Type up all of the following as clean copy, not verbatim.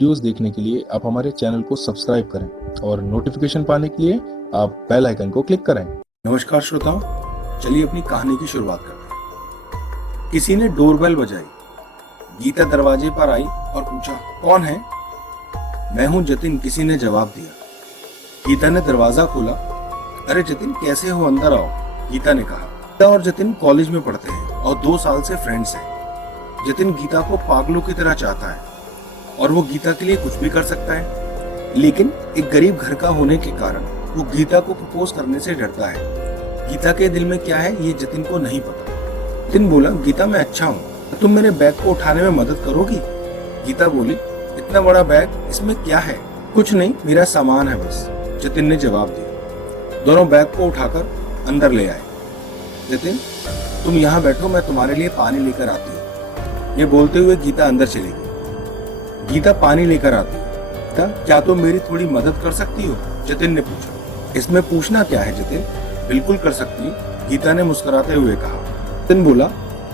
Videos देखने के लिए आप हमारे चैनल को सब्सक्राइब करें और नोटिफिकेशन पाने के लिए आप बेल आइकन को क्लिक करें। नमस्कार श्रोताओं, चलिए अपनी कहानी की शुरुआत करते हैं। किसी ने डोरबेल बजाई। गीता दरवाजे पर आई और पूछा, कौन है? मैं हूं जतिन, किसी ने जवाब दिया। गीता ने दरवाजा खोला। अरे जतिन, कैसे हो, अंदर आओ, गीता ने कहा। गीता और जतिन कॉलेज में पढ़ते हैं और 2 साल से फ्रेंड्स हैं। जतिन गीता को पागलों की तरह चाहता है और वो गीता के लिए कुछ भी कर सकता है, लेकिन एक गरीब घर का होने के कारण वो गीता को प्रपोज करने से डरता है। गीता के दिल में क्या है ये जतिन को नहीं पता। जतिन बोला, गीता मैं अच्छा हूँ, तुम मेरे बैग को उठाने में मदद करोगी? गीता बोली, इतना बड़ा बैग, इसमें क्या है? कुछ नहीं, मेरा सामान है बस, जतिन ने जवाब दिया। दोनों बैग को उठाकर अंदर ले आए। जतिन, तुम यहाँ बैठो, मैं तुम्हारे लिए पानी लेकर आती हूँ। ये बोलते हुए गीता अंदर चली गई। गीता पानी लेकर आती है। गीता, क्या तुम मेरी थोड़ी मदद कर सकती हो? जतिन ने पूछा। इसमें पूछना क्या है जतिन, बिल्कुल कर सकती हूँ, गीता ने मुस्कुराते हुए कहा। जतिन बोला,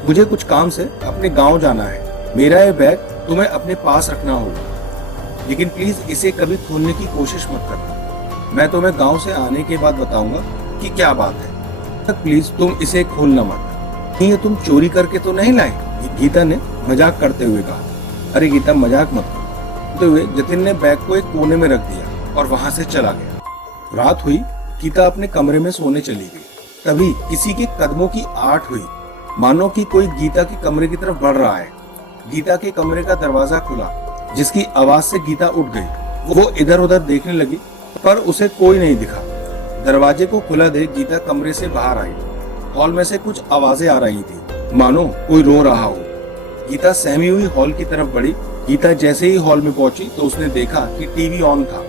मुझे कुछ काम से अपने गांव जाना है, मेरा ये बैग तुम्हें अपने पास रखना होगा, लेकिन प्लीज इसे कभी खोलने की कोशिश मत करना। मैं तुम्हें गांव से आने के बाद बताऊंगा कि क्या बात है, प्लीज तुम इसे खोलना मत। ये तुम चोरी करके तो नहीं लाए? गीता ने मजाक करते हुए कहा। अरे गीता, मजाक मत करते हुए जतिन ने बैग को एक कोने में रख दिया और वहां से चला गया। रात हुई, गीता अपने कमरे में सोने चली गई। तभी किसी के कदमों की आहट हुई, मानो कि कोई गीता के कमरे की तरफ बढ़ रहा है। गीता के कमरे का दरवाजा खुला, जिसकी आवाज से गीता उठ गई। वो इधर उधर देखने लगी, पर उसे कोई नहीं दिखा। दरवाजे को खुला देख गीता कमरे से बाहर आई। हॉल में से कुछ आवाजें आ रही थी, मानो कोई रो रहा हो। गीता सहमी हुई हॉल की तरफ बढ़ी। गीता जैसे ही हॉल में पहुंची तो उसने देखा कि टीवी ऑन था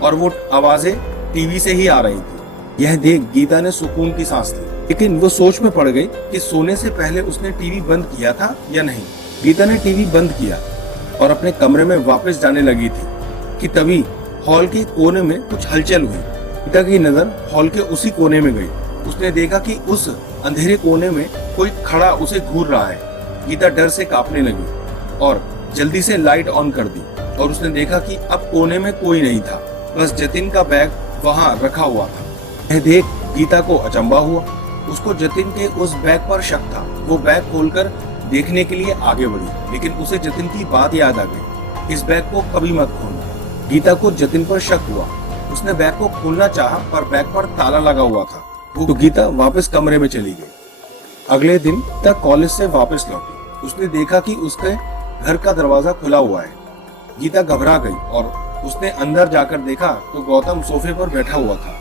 और वो आवाजें टीवी से ही आ रही थी। यह देख गीता ने सुकून की सांस ली, लेकिन वो सोच में पड़ गई कि सोने से पहले उसने टीवी बंद किया था या नहीं। गीता ने टीवी बंद किया और अपने कमरे में वापस जाने लगी थी कि तभी हॉल के कोने में कुछ हलचल हुई। गीता की नजर हॉल के उसी कोने में गई। उसने देखा कि उस अंधेरे कोने में कोई खड़ा उसे घूर रहा है। गीता डर से कांपने लगी और जल्दी से लाइट ऑन कर दी और उसने देखा कि अब कोने में कोई नहीं था, बस जतिन का बैग वहां रखा हुआ था। यह देख गीता को अचंभा हुआ। उसको जतिन के उस बैग पर शक था। वो बैग खोलकर देखने के लिए आगे बढ़ी, लेकिन उसे जतिन की बात याद आ गई, इस बैग को कभी मत खोलना। गीता को जतिन पर शक हुआ। उसने बैग को खोलना चाहा, पर बैग पर ताला लगा हुआ था। तो गीता वापस कमरे में चली गई। अगले दिन तक कॉलेज से वापस लौटी। उसने देखा कि उसके घर का दरवाजा खुला हुआ है। गीता घबरा गई और उसने अंदर जाकर देखा तो गौतम सोफे पर बैठा हुआ था।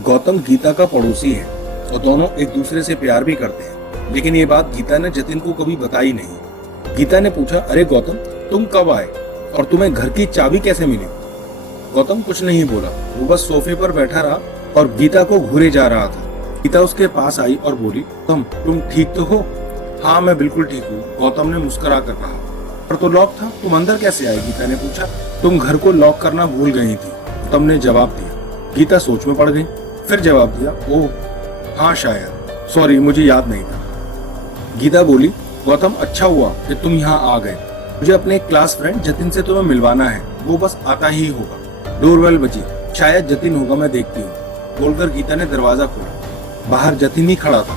गौतम गीता का पड़ोसी है और दोनों एक दूसरे से प्यार भी करते हैं, लेकिन ये बात गीता ने जतिन को कभी बताई नहीं। गीता ने पूछा, अरे गौतम, तुम कब आए और तुम्हें घर की चाबी कैसे मिली? गौतम कुछ नहीं बोला, वो बस सोफे पर बैठा रहा और गीता को घूरे जा रहा था। गीता उसके पास आई और बोली, तुम ठीक तो हो? हाँ, मैं बिल्कुल ठीक हूँ, गौतम ने मुस्कुरा कर कहा। पर तो लॉक था, तुम अंदर कैसे आई? गीता ने पूछा। तुम घर को लॉक करना भूल गई थी, गौतम ने जवाब दिया। गीता सोच में पड़ गई, फिर जवाब दिया, ओह हाँ शायद, सॉरी, मुझे याद नहीं था। गीता बोली, गौतम अच्छा हुआ कि तुम यहाँ आ गए, मुझे अपने क्लास फ्रेंड जतिन से तुम्हें मिलवाना है, वो बस आता ही होगा। डोरबेल बजी, शायद जतिन होगा, मैं देखती हूँ, बोलकर गीता ने दरवाजा खोला। बाहर जतिन ही खड़ा था।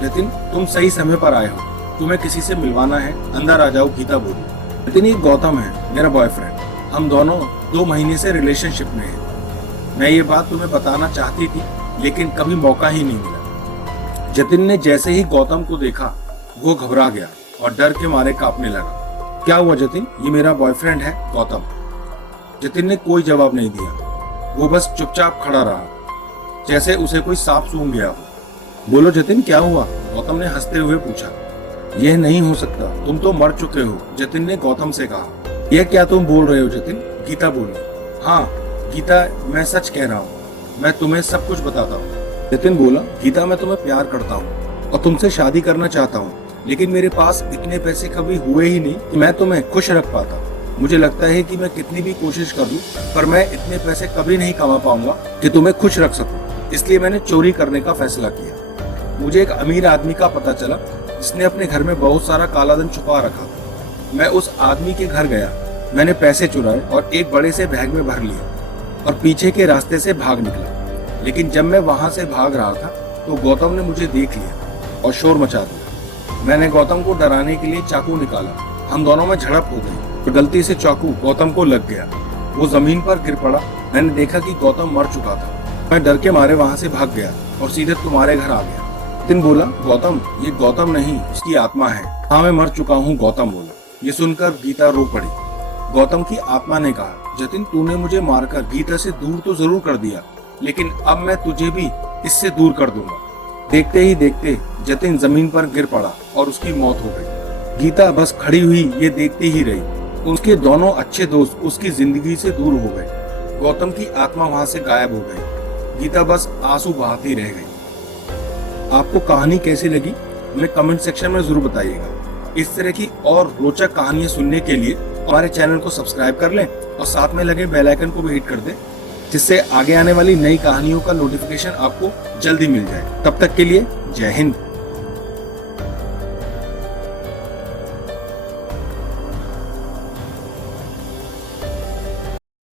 जतिन, तुम सही समय पर आए हो, तुम्हें किसी से मिलवाना है, अंदर आ जाओ, गीता बोली। जतिन, ये गौतम है, मेरा बॉयफ्रेंड, हम दोनों 2 महीने से रिलेशनशिप में हैं। मैं ये बात तुम्हें बताना चाहती थी, लेकिन कभी मौका ही नहीं मिला। जतिन ने जैसे ही गौतम को देखा वो घबरा गया और डर के मारे कांपने लगा। क्या हुआ जतिन? ये मेरा बॉयफ्रेंड है, गौतम। जतिन ने कोई जवाब नहीं दिया, वो बस चुपचाप खड़ा रहा, जैसे उसे कोई सांप सूंघ गया हो। बोलो जतिन, क्या हुआ? गौतम ने हंसते हुए पूछा। यह नहीं हो सकता, तुम तो मर चुके हो, जतिन ने गौतम से कहा। यह क्या तुम बोल रहे हो जतिन? गीता बोली। हाँ गीता, मैं सच कह रहा हूँ, मैं तुम्हें सब कुछ बताता हूँ। जतिन बोला, गीता, मैं तुम्हें प्यार करता हूँ और तुमसे शादी करना चाहता हूँ, लेकिन मेरे पास इतने पैसे कभी हुए ही नहीं कि मैं तुम्हें खुश रख पाता। मुझे लगता है कि मैं कितनी भी कोशिश कर लूं, पर मैं इतने पैसे कभी नहीं कमा पाऊंगा कि तुम्हें खुश रख सकूं। इसलिए मैंने चोरी करने का फैसला किया। मुझे एक अमीर आदमी का पता चला जिसने अपने घर में बहुत सारा काला धन छुपा रखा था। मैं उस आदमी के घर गया मैंने पैसे चुराए और एक बड़े से बैग में भर लिया और पीछे के रास्ते से भाग निकला। लेकिन जब मैं वहां से भाग रहा था तो गौतम ने मुझे देख लिया और शोर मचा दिया। मैंने गौतम को डराने के लिए चाकू निकाला। हम दोनों में झड़प हो गई और गलती से चाकू गौतम को लग गया। वो जमीन पर गिर पड़ा। मैंने देखा कि गौतम मर चुका था। मैं डर के मारे वहां से भाग गया और सीधे तुम्हारे घर आ गया। जतिन बोला, गौतम, ये गौतम नहीं, उसकी आत्मा है। हाँ, मैं मर चुका हूँ, गौतम बोला। ये सुनकर गीता रो पड़ी। गौतम की आत्मा ने कहा, जतिन, तूने मुझे मारकर गीता से दूर तो जरूर कर दिया, लेकिन अब मैं तुझे भी इससे दूर कर दूंगा। देखते ही देखते जतिन जमीन पर गिर पड़ा और उसकी मौत हो गई। गीता बस खड़ी हुई ये देखती ही रही। उसके दोनों अच्छे दोस्त उसकी जिंदगी से दूर हो गए। गौतम की आत्मा वहां से गायब हो गई। गीता बस आंसू बहाती रह गई। आपको कहानी कैसी लगी हमें कमेंट सेक्शन में जरूर बताइएगा। इस तरह की और रोचक कहानियां सुनने के लिए हमारे चैनल को सब्सक्राइब कर लें और साथ में लगे बेल आइकन को भी हिट कर दें, जिससे आगे आने वाली नई कहानियों का नोटिफिकेशन आपको जल्दी मिल जाए। तब तक के लिए जय हिंद।